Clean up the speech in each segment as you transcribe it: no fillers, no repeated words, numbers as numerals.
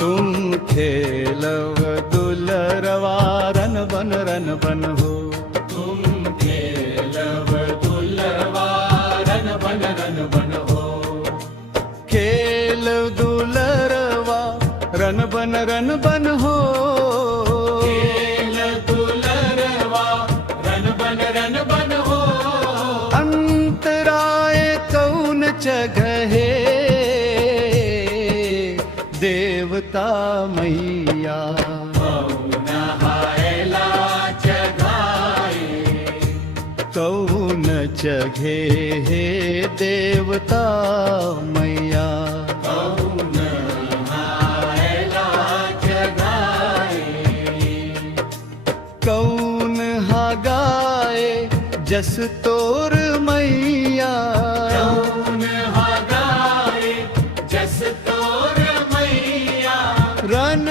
तुम खेलव दुलरवा रन बन हो। तुम खेलव दुलरवा रन बन हो। खेल दुलरवा रन बन हो। खेल दुलरवा रन बन हो। अंतराय कौन जगहे देवता मैया। कौन हायला जगाए। कौन जगे हे देवता मैया। कौन हायला जगाए। कौन हागाए जस तोर मैया। कौन हागाए जस तोर मैया। रन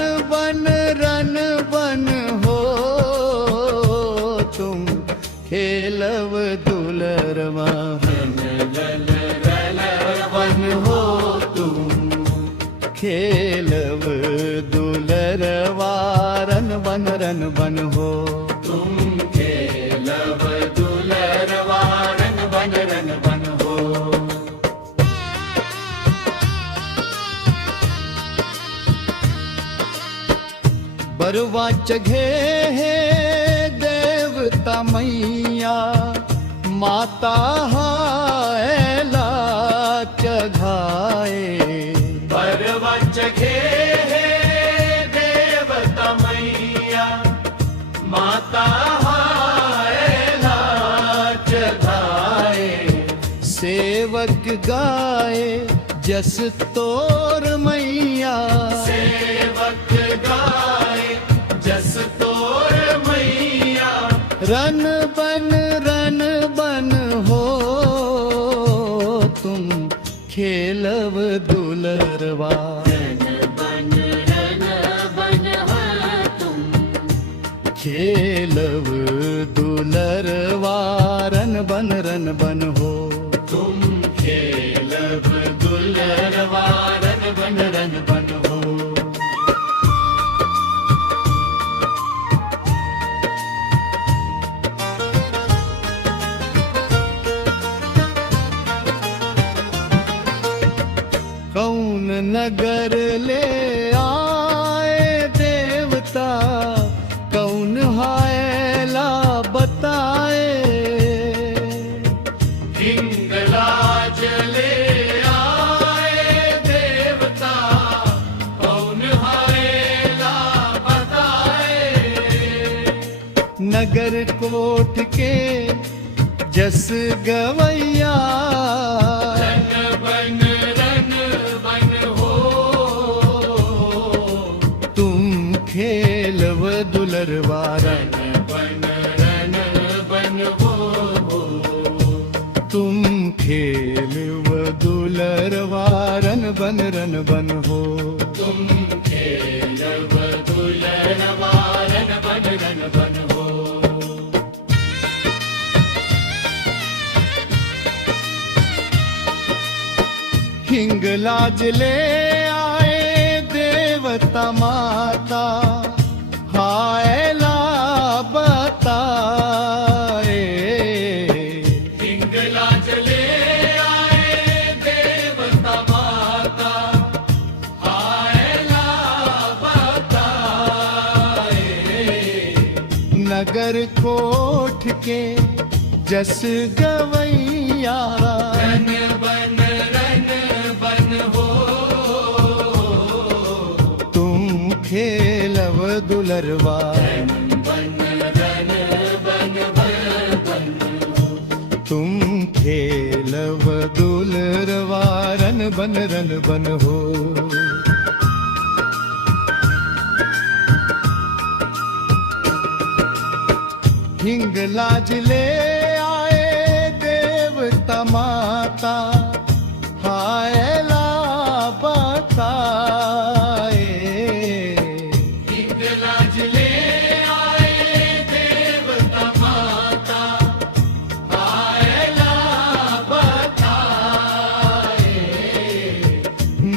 बन हो तुम खेलव दुलरवा। बन हो तुम खेलव दुलरवा रन बन हो। तुम खेलव दुलरवा रन बन हो। बरवा चघे हे देवता मैया। माता हायला चघाए। बरवा चघे हे देवता मैया। माता हायला चघाए। सेवक गाए जस तोर मैया। सेवक गाए जस तोर मैया। रन बन हो तुम खेलव दुलरवा। बन हो तुम खेलव दुलरवा रन बन हो। तुम खेलव दुलरवा रन बन हो। कौन नगर ले आए देवता। कौन हायला बताए। हिंगलाज ले आए देवता। कौन हायला बताए। नगर कोट के जस गवैया। रन बन हो। तुम खेलव दुलरवा रन बन हो। तुम खेलव दुलरवा रन बन हो। तुम खेलव दुलरवा रन बन हो। हिंगलाज ले आए देवता माता। हायला बताए। हिंगलाज ले आए देवता माता। हायला बताए। नगर कोठ के जस गवैया। रन बन हो। तुम खेलव दुलरवा। बन हो। तुम खेलव दुलरवा रन बन हो। हिंगलाज ले आए देवता माता। हायला बताए। हिंगलाज ले आए देवता माता। हायला बताए।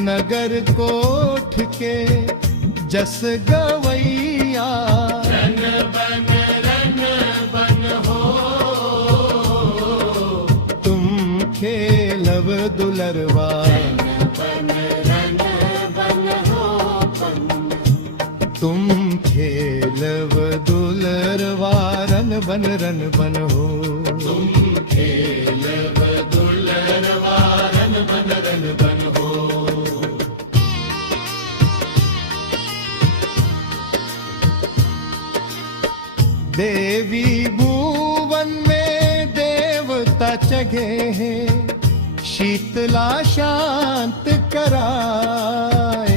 नगर नगर कोठ के जस गवैया रन बन हो तुम खेलव दुलरवा बन हो तुम खेलव दुलरवा रन बन हो तुम खेलव दुलरवा रन बन हो देवी भुवन में देवता जगे हैं शीतला शांत कराए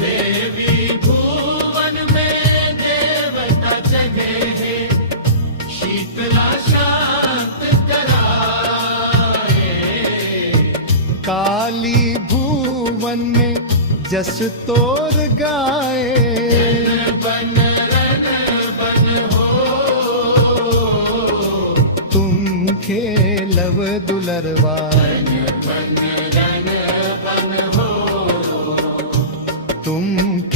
देवी भुवन में देवता जगे है शीतला शांत कराए काली भुवन में जस तोर गाए बन हो तुम खेलव दुलरवा बन हो तुम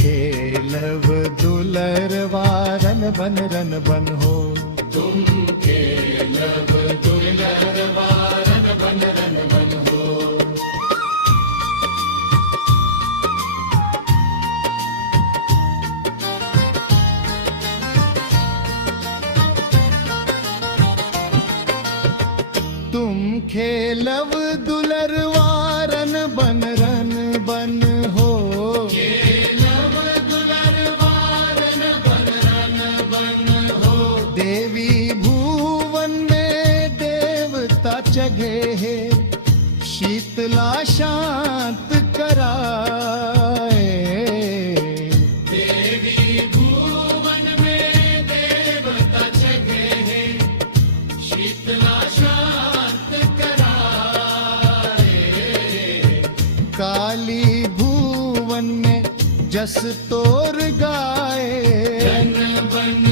खेलव दुलरवा रन बन हो तुम खेलव दुलरवा रन बन हो तुम खेलव दुलरवा रन बन हो खेलव दुलरवा रन बन हो देवी भुवन में देवता जगे है शीतला शांत कराए देवी भुवन में देवता जगे है शीतला शांत कराए काली भुवन में जस तोर गाए बन